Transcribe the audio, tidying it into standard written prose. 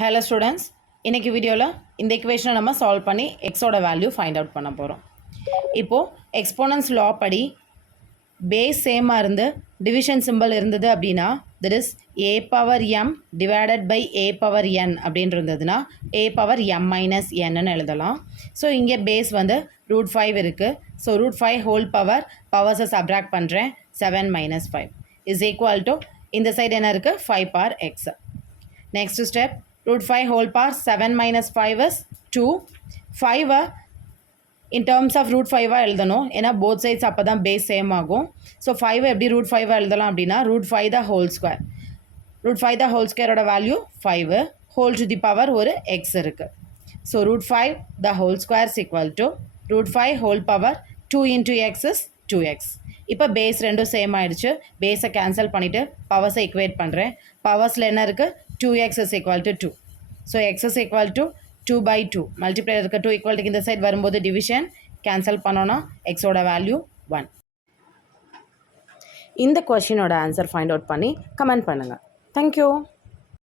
Hello students, இன்னைக்கு வீடியோவில் இந்த equation நம்ம solve பண்ணி xோட value find out பண்ண போகிறோம். இப்போ exponents law படி base same இருந்து division symbol இருந்தது அப்படின்னா that is a power m divided by a power n அப்படின்னு இருந்ததுன்னா a power m minus n ன்னு எழுதலாம். ஸோ இங்கே base வந்து root 5 இருக்குது. So root 5 whole power powers subtract பண்ணுறேன் 7 minus 5 is equal to இந்த side என்ன இருக்குது 5 power x. Next step root 5 whole power 7 minus 5 is 2. 5 in terms of root 5 எழுதணும் ஏன்னா both sides அப்போ தான் base same ஆகும். ஸோ 5 எப்படி root 5 எழுதலாம் அப்படின்னா root 5 the whole square. root 5 the whole square ஓட value 5 whole to the power ஒரு x இருக்குது. So root 5 the whole square is equal to root 5 whole power 2 into x is 2x. இப்போ base ரெண்டும் same ஆயிடுச்சு. பேஸை cancel பண்ணிவிட்டு பவர்ஸை equate பண்ணுறேன். பவர்ஸில் என்ன இருக்குது 2x is equal to 2. So x is equal to 2 by 2. Multiply இருக்க 2 equal to இந்த சைட் வரும்போது டிவிஷன் கேன்சல் பண்ணோன்னா xோட வேல்யூ 1. இந்த கொஷினோட ஆன்சர் ஃபைண்ட் அவுட் பண்ணி கமெண்ட் பண்ணுங்கள். தேங்க்யூ.